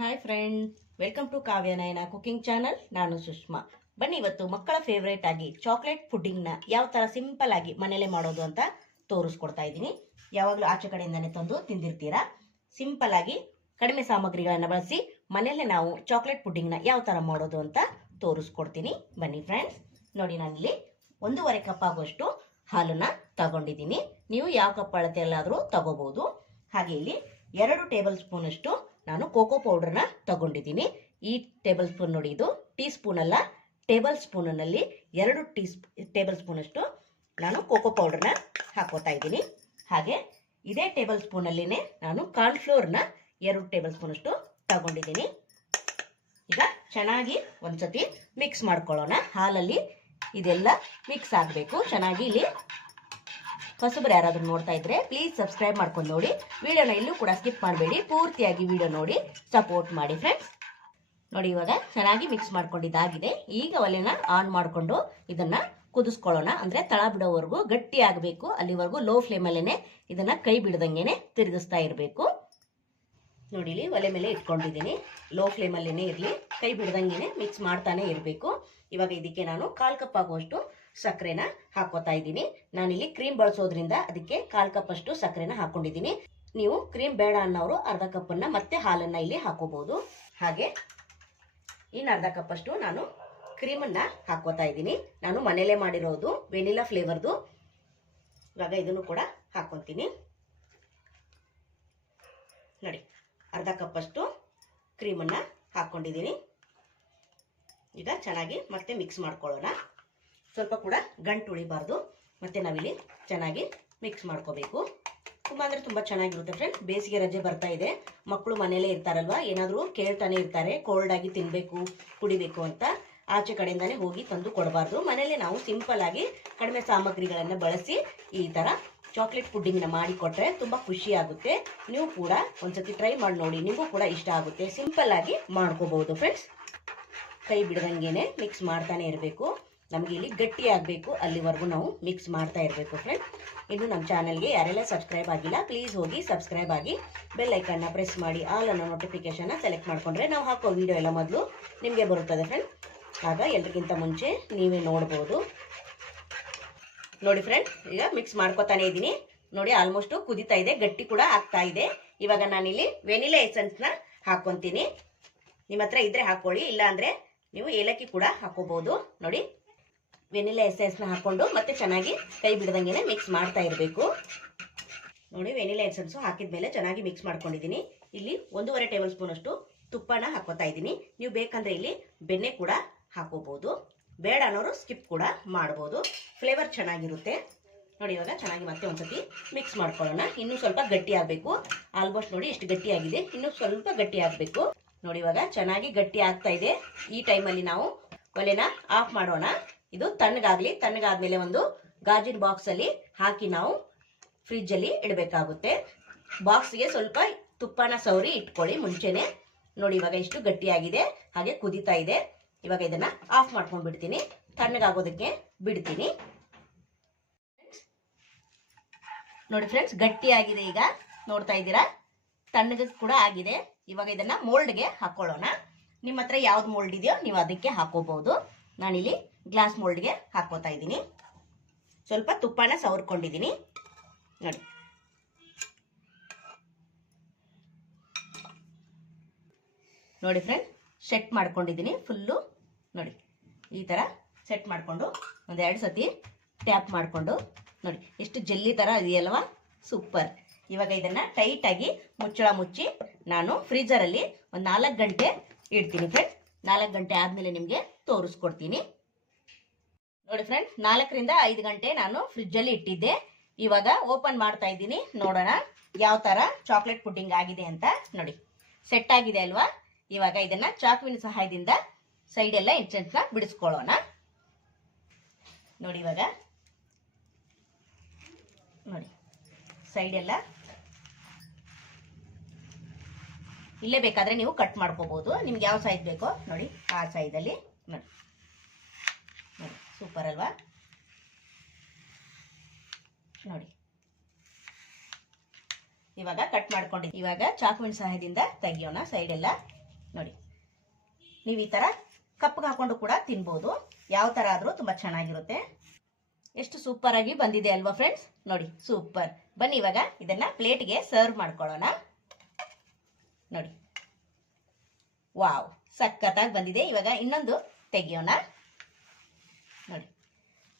Hi friend welcome to Kavya Nayana cooking channel ನಾನು ಸುಷ್ಮಾ. ಬನ್ನಿ ಇವತ್ತು ಮಕ್ಕಳ ಫೇವ್ರೇಟ್ ಆಗಿ ಚಾಕ್ಲೇಟ್ ಪುಡ್ಡಿಂಗ್ನ ಯಾವ ಥರ ಸಿಂಪಲ್ ಆಗಿ ಮನೇಲೆ ಮಾಡೋದು ಅಂತ ತೋರಿಸ್ಕೊಡ್ತಾ ಇದ್ದೀನಿ. ಯಾವಾಗಲೂ ಆಚೆ ಕಡೆಯಿಂದನೇ ತಂದು ತಿಂದಿರ್ತೀರಾ? ಸಿಂಪಲ್ ಆಗಿ ಕಡಿಮೆ ಸಾಮಗ್ರಿಗಳನ್ನು ಬಳಸಿ ಮನೆಯಲ್ಲೇ ನಾವು ಚಾಕ್ಲೇಟ್ ಪುಡ್ಡಿಂಗ್ನ ಯಾವ ಥರ ಮಾಡೋದು ಅಂತ ತೋರಿಸ್ಕೊಡ್ತೀನಿ. ಬನ್ನಿ ಫ್ರೆಂಡ್ಸ್ ನೋಡಿ ನಾನಿಲ್ಲಿ ಒಂದೂವರೆ ಕಪ್ ಆಗುವಷ್ಟು ಹಾಲನ್ನು ತಗೊಂಡಿದ್ದೀನಿ. ನೀವು ಯಾವ ಕಪ್ ಅಳತೆಯಲ್ಲಾದರೂ ತಗೋಬಹುದು ಹಾಗೆ ಇಲ್ಲಿ ಎರಡು ಟೇಬಲ್ ಸ್ಪೂನ್ ಅಷ್ಟು ನಾನು ಕೋಕೋ ಪೌಡರ್ನ ತಗೊಂಡಿದ್ದೀನಿ. ಈ ಟೇಬಲ್ ಸ್ಪೂನ್ ನೋಡಿ ಇದು ಟೀ ಸ್ಪೂನ್ ಅಲ್ಲ ಟೇಬಲ್ ಸ್ಪೂನಲ್ಲಿ ಎರಡು ಟೀ ಟೇಬಲ್ ಸ್ಪೂನಷ್ಟು ನಾನು ಕೋಕೋ ಪೌಡರ್ನ ಹಾಕೋತಾ ಇದ್ದೀನಿ. ಹಾಗೆ ಇದೇ ಟೇಬಲ್ ಸ್ಪೂನಲ್ಲಿನೇ ನಾನು ಕಾರ್ನ್ಫ್ಲೋರ್ನ ಎರಡು ಟೇಬಲ್ ಸ್ಪೂನಷ್ಟು ತಗೊಂಡಿದ್ದೀನಿ. ಈಗ ಚೆನ್ನಾಗಿ ಒಂದ್ಸತಿ ಮಿಕ್ಸ್ ಮಾಡ್ಕೊಳ್ಳೋಣ. ಹಾಲಲ್ಲಿ ಇದೆಲ್ಲ ಮಿಕ್ಸ್ ಆಗಬೇಕು. ಚೆನ್ನಾಗಿ ಇಲ್ಲಿ ಹೊಸಬರು ಯಾರಾದರೂ ನೋಡ್ತಾ ಇದ್ರೆ ಪ್ಲೀಸ್ ಸಬ್ಸ್ಕ್ರೈಬ್ ಮಾಡ್ಕೊಂಡು ನೋಡಿ. ವಿಡಿಯೋನ ಎಲ್ಲೂ ಕೂಡ ಸ್ಕಿಪ್ ಮಾಡಬೇಡಿ. ಪೂರ್ತಿಯಾಗಿ ವಿಡಿಯೋ ನೋಡಿ ಸಪೋರ್ಟ್ ಮಾಡಿ ಫ್ರೆಂಡ್ಸ್ ನೋಡಿ ಇವಾಗ ಚೆನ್ನಾಗಿ ಮಿಕ್ಸ್ ಮಾಡ್ಕೊಂಡಿದ್ದಾಗಿದೆ. ಈಗ ಒಲೆನ ಆನ್ ಮಾಡಿಕೊಂಡು ಇದನ್ನ ಕುದಿಸ್ಕೊಳ್ಳೋಣ. ಅಂದ್ರೆ ತಳ ಬಿಡೋವರೆಗೂ ಗಟ್ಟಿ ಆಗಬೇಕು. ಅಲ್ಲಿವರೆಗೂ ಲೋ ಫ್ಲೇಮಲ್ಲೇ ಇದನ್ನ ಕೈ ಬಿಡದಂಗೆನೆ ತಿರುಗಿಸ್ತಾ ಇರಬೇಕು. ನೋಡಿ ಇಲ್ಲಿ ಒಲೆ ಮೇಲೆ ಇಟ್ಕೊಂಡಿದ್ದೀನಿ. ಲೋ ಫ್ಲೇಮಲ್ಲೇ ಇರಲಿ. ಕೈ ಬಿಡ್ದಂಗೆ ಮಿಕ್ಸ್ ಮಾಡ್ತಾನೆ ಇರಬೇಕು. ಇವಾಗ ಇದಕ್ಕೆ ನಾನು ಕಾಲು ಕಪ್ ಆಗುವಷ್ಟು ಸಕ್ಕರೆನ ಹಾಕೋತಾ ಇದ್ದೀನಿ. ನಾನಿಲ್ಲಿ ಕ್ರೀಮ್ ಬಳಸೋದ್ರಿಂದ ಅದಕ್ಕೆ ಕಾಲ್ ಕಪ್ ಅಷ್ಟು ಸಕ್ಕರೆನ ಹಾಕೊಂಡಿದ್ದೀನಿ. ನೀವು ಕ್ರೀಮ್ ಬೇಡ ಅನ್ನೋರು ಅರ್ಧ ಕಪ್ಪನ್ನ ಮತ್ತೆ ಹಾಲನ್ನ ಇಲ್ಲಿ ಹಾಕೋಬಹುದು. ಹಾಗೆ ಇನ್ನು ಅರ್ಧ ಕಪ್ ಅಷ್ಟು ನಾನು ಕ್ರೀಮನ್ನ ಹಾಕೋತಾ ಇದ್ದೀನಿ. ನಾನು ಮನೆಯಲ್ಲೇ ಮಾಡಿರೋದು ವೆನಿಲಾ ಫ್ಲೇವರ್ದು ಇವಾಗ ಇದನ್ನು ಕೂಡ ಹಾಕೊತೀನಿ. ನೋಡಿ, ಅರ್ಧ ಕಪ್ಪಷ್ಟು ಕ್ರೀಮನ್ನು ಹಾಕ್ಕೊಂಡಿದ್ದೀನಿ ಈಗ ಚೆನ್ನಾಗಿ ಮತ್ತೆ ಮಿಕ್ಸ್ ಮಾಡ್ಕೊಳ್ಳೋಣ. ಸ್ವಲ್ಪ ಕೂಡ ಗಂಟು ಉಳಿಬಾರ್ದು. ಮತ್ತೆ ನಾವಿಲ್ಲಿ ಚೆನ್ನಾಗಿ ಮಿಕ್ಸ್ ಮಾಡ್ಕೋಬೇಕು. ತುಂಬ ಅಂದರೆ ತುಂಬ ಚೆನ್ನಾಗಿರುತ್ತೆ ಫ್ರೆಂಡ್ ಬೇಸಿಗೆ ರಜೆ ಬರ್ತಾ ಇದೆ. ಮಕ್ಕಳು ಮನೇಲೇ ಇರ್ತಾರಲ್ವಾ? ಏನಾದರೂ ಕೇಳ್ತಾನೆ ಇರ್ತಾರೆ. ಕೋಲ್ಡ್ ಆಗಿ ತಿನ್ನಬೇಕು ಕುಡಿಬೇಕು ಅಂತ ಆಚೆ ಕಡೆಯಿಂದಾನೇ ಹೋಗಿ ತಂದು ಕೊಡಬಾರ್ದು. ಮನೇಲೆ ನಾವು ಸಿಂಪಲ್ ಆಗಿ ಕಡಿಮೆ ಸಾಮಗ್ರಿಗಳನ್ನು ಬಳಸಿ ಈ ಥರ ಚಾಕ್ಲೇಟ್ ಪುಡ್ಡಿಂಗ್ನ ಮಾಡಿ ಕೊಟ್ರೆ ತುಂಬ ಖುಷಿ ಆಗುತ್ತೆ. ನೀವು ಕೂಡ ಒಂದ್ಸತಿ ಟ್ರೈ ಮಾಡಿ ನೋಡಿ. ನಿಮಗೂ ಕೂಡ ಇಷ್ಟ ಆಗುತ್ತೆ. ಸಿಂಪಲ್ ಆಗಿ ಮಾಡ್ಕೋಬಹುದು ಫ್ರೆಂಡ್ಸ್ ಕೈ ಬಿಡದಂಗೆನೆ ಮಿಕ್ಸ್ ಮಾಡ್ತಾನೆ ಇರಬೇಕು. ನಮಗೆ ಇಲ್ಲಿ ಗಟ್ಟಿ ಆಗಬೇಕು. ಅಲ್ಲಿವರೆಗೂ ನಾವು ಮಿಕ್ಸ್ ಮಾಡ್ತಾ ಇರಬೇಕು ಫ್ರೆಂಡ್ ಇನ್ನು ನಮ್ಮ ಚಾನಲ್ಗೆ ಯಾರೆಲ್ಲ ಸಬ್ಸ್ಕ್ರೈಬ್ ಆಗಿಲ್ಲ ಪ್ಲೀಸ್ ಹೋಗಿ ಸಬ್ಸ್ಕ್ರೈಬ್ ಆಗಿ ಬೆಲ್ ಐಕನ್ನ ಪ್ರೆಸ್ ಮಾಡಿ ಆಲ್ ಅನ್ನೋ ನೋಟಿಫಿಕೇಶನ್ನ ಸೆಲೆಕ್ಟ್ ಮಾಡಿಕೊಂಡ್ರೆ ನಾವು ಹಾಕೋ ವಿಡಿಯೋ ಎಲ್ಲ ಮೊದಲು ನಿಮಗೆ ಬರುತ್ತದೆ ಫ್ರೆಂಡ್ ಆಗ ಎಲ್ರಿಗಿಂತ ಮುಂಚೆ ನೀವೇ ನೋಡ್ಬೋದು. ನೋಡಿ ಫ್ರೆಂಡ್ ಈಗ ಮಿಕ್ಸ್ ಮಾಡ್ಕೊತಾನೆ ಇದ್ದೀನಿ. ನೋಡಿ ಆಲ್ಮೋಸ್ಟ್ ಕುದಿತಾ ಇದೆ, ಗಟ್ಟಿ ಕೂಡ ಆಗ್ತಾ ಇದೆ. ಇವಾಗ ನಾನಿಲ್ಲಿ ವೆನಿಲಾ ಎಸೆನ್ಸ್ನ ಹಾಕ್ಕೊತೀನಿ ನಿಮ್ಮ ಹತ್ರ ಇದ್ರೆ ಹಾಕೊಳ್ಳಿ ಇಲ್ಲ ಅಂದ್ರೆ ನೀವು ಏಲಕ್ಕಿ ಕೂಡ ಹಾಕೋಬಹುದು ನೋಡಿ. ವೆನಿಲಾ ಎಸೆನ್ಸ್ನ ಹಾಕೊಂಡು ಮತ್ತೆ ಚೆನ್ನಾಗಿ ಕೈ ಬಿಡ್ದಂಗೆ ಮಿಕ್ಸ್ ಮಾಡ್ತಾ ಇರಬೇಕು. ನೋಡಿ ವೆನಿಲಾ ಎಸೆನ್ಸ್ ಹಾಕಿದ್ಮೇಲೆ ಚೆನ್ನಾಗಿ ಮಿಕ್ಸ್ ಮಾಡ್ಕೊಂಡಿದ್ದೀನಿ. ಇಲ್ಲಿ ಒಂದೂವರೆ ಟೇಬಲ್ ಸ್ಪೂನ್ ಅಷ್ಟು ತುಪ್ಪನ ಹಾಕೋತಾ ಇದ್ದೀನಿ. ನೀವು ಬೇಕಂದ್ರೆ ಇಲ್ಲಿ ಬೆಣ್ಣೆ ಕೂಡ ಹಾಕೋಬಹುದು ಬೇಡ ಅನ್ನೋರು ಸ್ಕಿಪ್ ಕೂಡ ಮಾಡ್ಬೋದು. ಫ್ಲೇವರ್ ಚೆನ್ನಾಗಿರುತ್ತೆ. ನೋಡಿ ಇವಾಗ ಚೆನ್ನಾಗಿ ಮತ್ತೆ ಒಂದ್ಸತಿ ಮಿಕ್ಸ್ ಮಾಡ್ಕೊಳ್ಳೋಣ. ಇನ್ನೂ ಸ್ವಲ್ಪ ಗಟ್ಟಿ ಆಗಬೇಕು. ಆಲ್ಮೋಸ್ಟ್ ನೋಡಿ ಎಷ್ಟು ಗಟ್ಟಿ ಆಗಿದೆ. ಇನ್ನೂ ಸ್ವಲ್ಪ ಗಟ್ಟಿ ಆಗಬೇಕು. ನೋಡಿ ಇವಾಗ ಚೆನ್ನಾಗಿ ಗಟ್ಟಿ ಆಗ್ತಾ ಇದೆ. ಈ ಟೈಮಲ್ಲಿ ನಾವು ಒಲೆನ ಆಫ್ ಮಾಡೋಣ. ಇದು ತಣ್ಣಗಾಗ್ಲಿ, ತಣ್ಣಗಾದ್ಮೇಲೆ ಒಂದು ಗಾಜಿನ ಬಾಕ್ಸ್ ಅಲ್ಲಿ ಹಾಕಿ ನಾವು ಫ್ರಿಡ್ಜ್ ಅಲ್ಲಿ ಇಡಬೇಕಾಗುತ್ತೆ. ಬಾಕ್ಸ್ಗೆ ಸ್ವಲ್ಪ ತುಪ್ಪನ ಸವರಿ ಇಟ್ಕೊಳ್ಳಿ ಮುಂಚೆನೆ. ನೋಡಿ, ಇವಾಗ ಇಷ್ಟು ಗಟ್ಟಿಯಾಗಿದೆ, ಹಾಗೆ ಕುದೀತಾ ಇದೆ. ಇವಾಗ ಇದನ್ನ ಆಫ್ ಮಾಡ್ಕೊಂಡು ಬಿಡ್ತೀನಿ ತಣ್ಣಗಾಗೋದಕ್ಕೆ ಬಿಡ್ತೀನಿ. ನೋಡಿ ಫ್ರೆಂಡ್ಸ್ ಗಟ್ಟಿಯಾಗಿದೆ ಈಗ. ನೋಡ್ತಾ ಇದ್ದೀರಾ? ತಣ್ಣಗೆ ಕೂಡ ಆಗಿದೆ. ಇವಾಗ ಇದನ್ನ ಮೋಲ್ಡ್ಗೆ ಹಾಕೊಳ್ಳೋಣ. ನಿಮ್ಮ ಹತ್ರ ಯಾವ್ದು ಮೋಲ್ಡ್ ಇದೆಯೋ ನೀವು ಅದಕ್ಕೆ ಹಾಕೋಬಹುದು. ನಾನಿಲ್ಲಿ ಗ್ಲಾಸ್ ಮೋಲ್ಡ್ಗೆ ಹಾಕೋತಾ ಇದ್ದೀನಿ. ಸ್ವಲ್ಪ ತುಪ್ಪನ ಸವರ್ಕೊಂಡಿದ್ದೀನಿ. ನೋಡಿ. ನೋಡಿ ಫ್ರೆಂಡ್ ಸೆಟ್ ಮಾಡ್ಕೊಂಡಿದ್ದೀನಿ ಫುಲ್ಲು ನೋಡಿ, ಈ ಥರ ಸೆಟ್ ಮಾಡಿಕೊಂಡು ಒಂದೆರಡು ಸತಿ ಟ್ಯಾಪ್ ಮಾಡಿಕೊಂಡು, ನೋಡಿ, ಎಷ್ಟು ಜಲ್ಲಿ ಥರ ಇದೆಯಲ್ವಾ ಸೂಪರ್ ಇವಾಗ ಇದನ್ನು ಟೈಟಾಗಿ ಮುಚ್ಚಳ ಮುಚ್ಚಿ ನಾನು ಫ್ರೀಜರಲ್ಲಿ ಒಂದು ನಾಲ್ಕು ಗಂಟೆ ಇಡ್ತೀನಿ ಫ್ರೆಂಡ್ ನಾಲ್ಕು ಗಂಟೆ ಆದಮೇಲೆ ನಿಮಗೆ ತೋರಿಸ್ಕೊಡ್ತೀನಿ. ನೋಡಿ ಫ್ರೆಂಡ್ ನಾಲ್ಕರಿಂದ ಐದು ಗಂಟೆ ನಾನು ಫ್ರಿಜ್ಜಲ್ಲಿ ಇಟ್ಟಿದ್ದೆ. ಇವಾಗ ಓಪನ್ ಮಾಡ್ತಾ ಇದ್ದೀನಿ. ನೋಡೋಣ ಯಾವ ಥರ ಚಾಕ್ಲೇಟ್ ಪುಡ್ಡಿಂಗ್ ಆಗಿದೆ ಅಂತ ನೋಡಿ. ಸೆಟ್ ಆಗಿದೆ ಅಲ್ವಾ? ಇವಾಗ ಇದನ್ನ ಚಾಕುವಿನ ಸಹಾಯದಿಂದ ಸೈಡ್ ಎಲ್ಲ ಇಂಚೆಂಟ್ನ ಬಿಡಿಸ್ಕೊಳ್ಳೋಣ. ನೋಡಿ ಇವಾಗ. ನೋಡಿ ಸೈಡ್ ಎಲ್ಲ. ಇಲ್ಲೇ ಬೇಕಾದ್ರೆ ನೀವು ಕಟ್ ಮಾಡ್ಕೋಬಹುದು ನಿಮ್ಗೆ ಯಾವ ಸೈಜ್ ಬೇಕೋ, ನೋಡಿ, ಆ ಸೈಜಲ್ಲಿ ನೋಡಿ. ನೋಡಿ ಸೂಪರ್ ಅಲ್ವಾ? ನೋಡಿ. ಇವಾಗ ಕಟ್ ಮಾಡ್ಕೊಂಡಿದ್ದೀವಿ ಇವಾಗ ಚಾಕುವಿನ ಸಹಾಯದಿಂದ ತೆಗಿಯೋಣ ಸೈಡ್ ಎಲ್ಲ. ನೋಡಿ. ನೀವು ಈ ಥರ ಕಪ್ಗೆ ಹಾಕೊಂಡು ಕೂಡ ತಿನ್ಬೋದು. ಯಾವ ಥರ ಆದರೂ ತುಂಬ ಚೆನ್ನಾಗಿರುತ್ತೆ. ಎಷ್ಟು ಸೂಪರ್ ಆಗಿ ಬಂದಿದೆ ಅಲ್ವಾ ಫ್ರೆಂಡ್ಸ್ ನೋಡಿ ಸೂಪರ್ ಬನ್ನಿ ಇವಾಗ ಇದನ್ನ ಪ್ಲೇಟ್ಗೆ ಸರ್ವ್ ಮಾಡ್ಕೊಳ್ಳೋಣ. ನೋಡಿ. ವಾವ್ ಸಖತ್ತಾಗಿ ಬಂದಿದೆ. ಇವಾಗ ಇನ್ನೊಂದು ತೆಗಿಯೋಣ. ನೋಡಿ,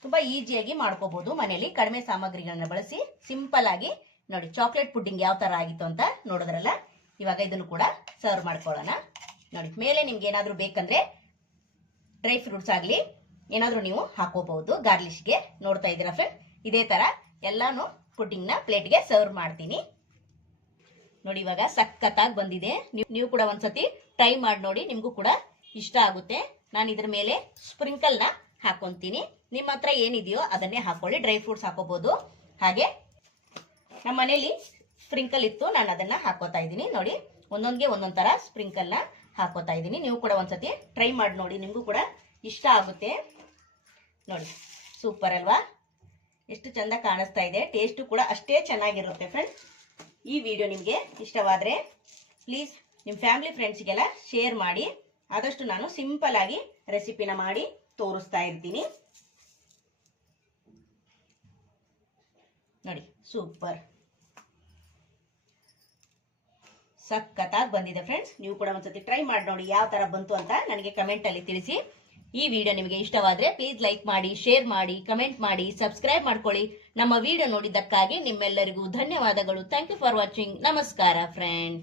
ತುಂಬ ಈಸಿಯಾಗಿ ಮಾಡ್ಕೋಬಹುದು ಮನೆಯಲ್ಲಿ. ಕಡಿಮೆ ಸಾಮಗ್ರಿಗಳನ್ನ ಬಳಸಿ ಸಿಂಪಲ್ ಆಗಿ, ನೋಡಿ ಚಾಕ್ಲೇಟ್ ಪುಡ್ಡಿಂಗ್ ಯಾವ ತರ ಆಗಿತ್ತು ಅಂತ ನೋಡಿದ್ರಲ್ಲ? ಇವಾಗ ಇದನ್ನು ಕೂಡ ಸರ್ವ್ ಮಾಡ್ಕೊಳ್ಳೋಣ. ನೋಡಿ, ಮೇಲೆ ನಿಮ್ಗೆ ಏನಾದರೂ ಬೇಕಂದ್ರೆ ಡ್ರೈ ಫ್ರೂಟ್ಸ್ ಆಗಲಿ, ಏನಾದರೂ ನೀವು ಹಾಕೋಬಹುದು ಗಾರ್ಲಿಶ್ಗೆ ನೋಡ್ತಾ ಇದ್ದೀರಾ ಫ್ರೆಂಡ್ ಇದೇ ತರ ಎಲ್ಲಾನು ಪುಡ್ಡಿಂಗ್ನ ಪ್ಲೇಟ್ಗೆ ಸರ್ವ್ ಮಾಡ್ತೀನಿ. ನೋಡಿ, ಇವಾಗ ಸಖತ್ತಾಗಿ ಬಂದಿದೆ. ನೀವು ಕೂಡ ಒಂದ್ಸತಿ ಟ್ರೈ ಮಾಡಿ ನೋಡಿ, ನಿಮಗೂ ಕೂಡ ಇಷ್ಟ ಆಗುತ್ತೆ. ನಾನು ಇದ್ರ ಮೇಲೆ ಸ್ಪ್ರಿಂಕಲ್ನ ಹಾಕೊಂತೀನಿ. ನಿಮ್ಮ ಹತ್ರ ಏನಿದೆಯೋ ಅದನ್ನೇ ಹಾಕೊಳ್ಳಿ. ಡ್ರೈ ಫ್ರೂಟ್ಸ್ ಹಾಕೋಬಹುದು ಹಾಗೆ ನಮ್ಮ ಮನೇಲಿ ಸ್ಪ್ರಿಂಕಲ್ ಇತ್ತು. ನಾನು ಅದನ್ನ ಹಾಕೋತಾ ಇದ್ದೀನಿ. ನೋಡಿ, ಒಂದೊಂದ್ಗೆ ಒಂದೊಂದ್ ತರ ಸ್ಪ್ರಿಂಕಲ್ನ ಹಾಕೋತಾ ಇದ್ದೀನಿ. ನೀವು ಕೂಡ ಒಂದ್ಸತಿ ಟ್ರೈ ಮಾಡಿ ನೋಡಿ. ನಿಮಗೂ ಕೂಡ ಇಷ್ಟ ಆಗುತ್ತೆ. ನೋಡಿ ಸೂಪರ್ ಅಲ್ವಾ? ಎಷ್ಟು ಚಂದ ಕಾಣಿಸ್ತಾ ಇದೆ. ಟೇಸ್ಟು ಕೂಡ ಅಷ್ಟೇ ಚೆನ್ನಾಗಿರುತ್ತೆ ಫ್ರೆಂಡ್ಸ್ ಈ ವಿಡಿಯೋ ನಿಮಗೆ ಇಷ್ಟವಾದರೆ ಪ್ಲೀಸ್ ನಿಮ್ಮ ಫ್ಯಾಮಿಲಿ ಫ್ರೆಂಡ್ಸ್ಗೆಲ್ಲ ಶೇರ್ ಮಾಡಿ. ಆದಷ್ಟು ನಾನು ಸಿಂಪಲ್ ಆಗಿ ರೆಸಿಪಿನ ಮಾಡಿ ತೋರಿಸ್ತಾ ಇರ್ತೀನಿ. ನೋಡಿ, ಸೂಪರ್. ಸಖತ್ತಾಗಿ ಬಂದಿದೆ ಫ್ರೆಂಡ್ಸ್. ನೀವು ಕೂಡ ಒಂದ್ಸತಿ ಟ್ರೈ ಮಾಡಿ ನೋಡಿ ಯಾವ ತರ ಬಂತು ಅಂತ ನನಗೆ ಕಮೆಂಟ್ ಅಲ್ಲಿ ತಿಳಿಸಿ. ಈ ವಿಡಿಯೋ ನಿಮಗೆ ಇಷ್ಟವಾದ್ರೆ ಪ್ಲೀಸ್ ಲೈಕ್ ಮಾಡಿ ಶೇರ್ ಮಾಡಿ ಕಮೆಂಟ್ ಮಾಡಿ ಸಬ್ಸ್ಕ್ರೈಬ್ ಮಾಡ್ಕೊಳ್ಳಿ. ನಮ್ಮ ವಿಡಿಯೋ ನೋಡಿದ್ದಕ್ಕಾಗಿ ನಿಮ್ಮೆಲ್ಲರಿಗೂ ಧನ್ಯವಾದಗಳು. ಥ್ಯಾಂಕ್ ಯು ಫಾರ್ ವಾಚಿಂಗ್ ನಮಸ್ಕಾರ ಫ್ರೆಂಡ್